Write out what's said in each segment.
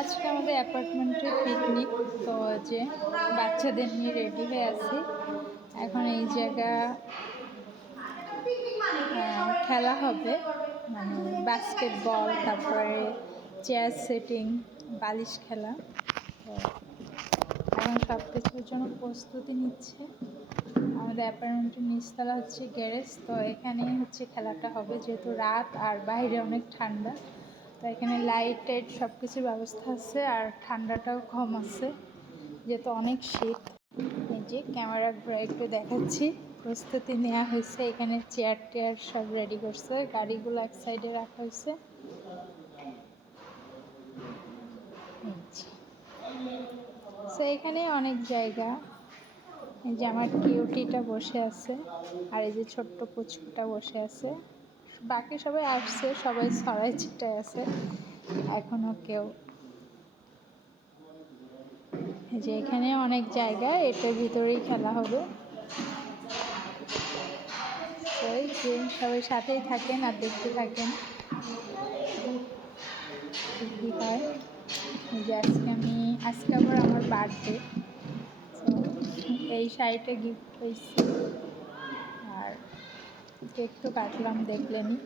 আজকে আমাদের অ্যাপার্টমেন্টের পিকনিক, তো যে বাচ্চাদের নিয়ে রেডি হয়ে আছি। এখন এই জায়গা খেলা হবে, মানে বাস্কেটবল, তারপরে চেয়ার সেটিং, বালিশ খেলা। তো এখন সব কিছুর জন্য প্রস্তুতি নিচ্ছে। আমাদের অ্যাপার্টমেন্টের নিচতলা হচ্ছে গ্যারেজ, তো এখানেই হচ্ছে খেলাটা হবে, যেহেতু রাত আর বাইরে অনেক ঠান্ডা। তো এখানে লাইট টাইট সব কিছুর ব্যবস্থা আছে, আর ঠান্ডাটাও কম আছে যেহেতু অনেক শীত। এই যে ক্যামেরা ঘুরে একটু দেখাচ্ছি, প্রস্তুতি নেওয়া হয়েছে। এখানে চেয়ার টেয়ার সব রেডি করছে, গাড়িগুলো এক সাইডে রাখা হয়েছে। তো এখানে অনেক জায়গা। এই যে আমার কিউটিটা বসে আছে, আর এই যে ছোট্ট পুচকুটা বসে আছে। বাকি সবাই আসছে, সবাই ছড়াই ছিটায় আছে, এখনো কেউ। এই যে এখানে অনেক জায়গা, এটার ভিতরেই খেলা হবে। ওই যে সবাই সাথেই থাকেন আর দেখতে থাকেন কি হয়। এই যে আজকে আবার আমার বার্থডে, এই শাড়িটা গিফট হয়েছে, আর কেক তো কাটলাম দেখলেনি।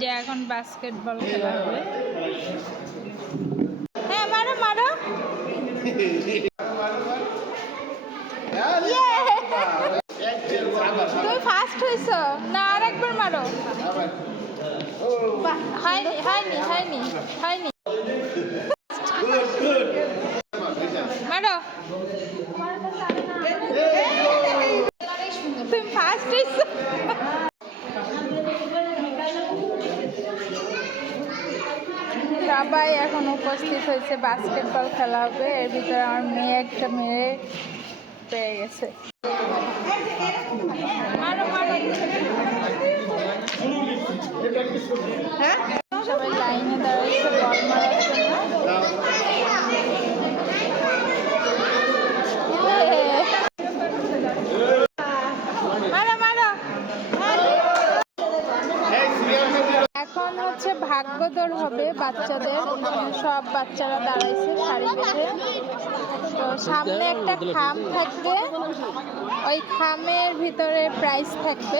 যে এখন বাস্কেটবল খেলা হবে। হ্যাঁ, মারো মারো। তুমি ফার্স্ট হয়েছো না, আর একবার মারো। হয়নি হয়নি হয়নি হয়নি, মারো। তুমি ফার্স্ট হয়েছো। সবাই এখন উপস্থিত হয়েছে, বাস্কেটবল খেলা হবে। এর ভিতরে আমার মেয়ে একটা মেয়ে পেয়ে গেছে। মারো মারো। হ্যাঁ, সবাই লাইনে দাঁড়াইছে বল মারার জন্য। মারো মারো। এখন হচ্ছে ভাগ্য দৌড় হবে বাচ্চাদের, সব বাচ্চারা দাঁড়াইছে সারি বেঁধে। তো সামনে একটা খাম থাকবে, ওই খামের ভিতরে প্রাইজ থাকবে।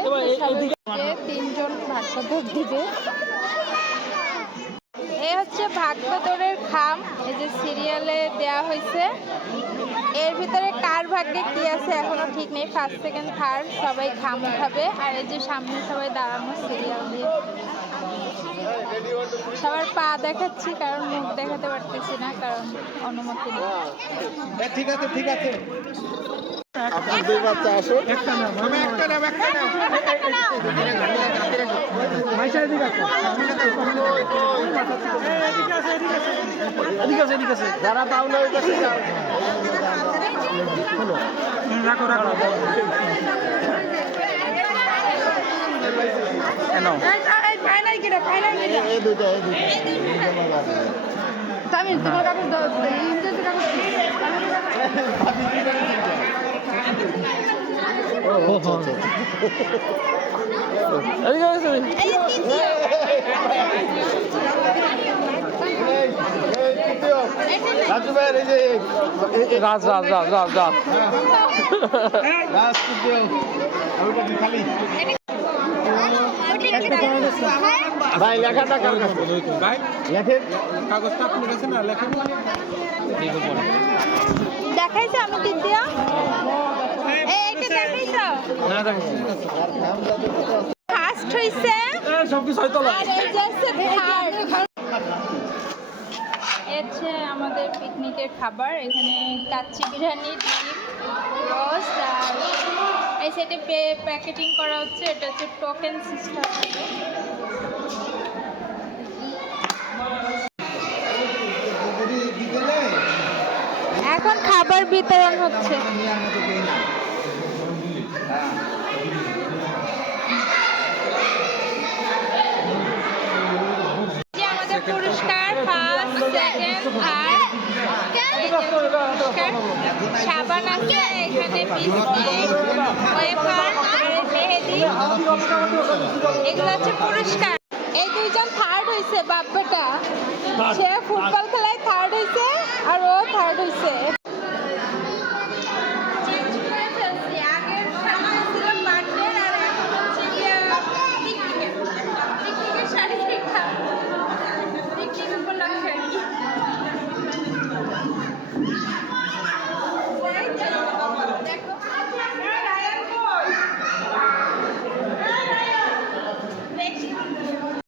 তিনজন ভাগ্য দৌড় দিবে। এই হচ্ছে ভাগ্য দৌড়ের খাম, এই যে সিরিয়ালে দেওয়া হয়েছে। এর ভিতরে কার ভাগ্যে কি আছে এখনো ঠিক নেই, ফার্স্ট সেকেন্ড থার্ড সবাই খাম উঠাবে। আর এই যে সামনে সবাই দাঁড়ানো সিরিয়াল দিয়ে। সবার পা দেখাচ্ছি, কারণ মুখ দেখাতে পারতেছি না, কারণ অনুমতি নেই। ঠিক আছে ঠিক আছে, আপনার দুই বাচ্চা আসো। একটা নাও, আমি একটা নাও, একটা নাও। ভাইসা এদিকে আসো। এদিকে আসো, এদিকে আসো। এদিকে আসো, এদিকে আসো। যারা দাও না ওই পাশে যাও। শোনো, রাখো রাখো। নাও। এই ফাইনাল কিটা, ফাইনাল কিটা। এই দুটো, এই দুটো। তামিল তোমার কাগজ দাও, ইন্টার কাগজ কি? ভাই লেখাটা ভাই লেখেন, কাগজটা আপনি কাছে না লেখেন। দেখাইছো আমি দ্বিতীয়, এইটা দেখাইছো না দেখাইছি। ফার্স্ট হইছে সব কিছু হয়তো আর এই যে থার্ড। হচ্ছে আমাদের পিকনিকের খাবার, এখানে কাচ্চি বিরিয়ানি, ডিম রোস্ট, আর এই সাইডে প্যাকেটিং করা হচ্ছে। এটা হচ্ছে টোকেন সিস্টেম। এখন খাবার বিতরণ হচ্ছে। আমাদের পুরস্কার ফার্স্ট সেকেন্ড থার্ড। সাবান আছে এখানে, বিস্কিট, ওয়েফার আর মেহেদি, এগুলো হচ্ছে পুরস্কার। এই দুইজন থার্ড হয়েছে বাপ বেটা, সে ফুটবল খেলায় থার্ড হয়েছে আর ও থার্ড হয়েছে।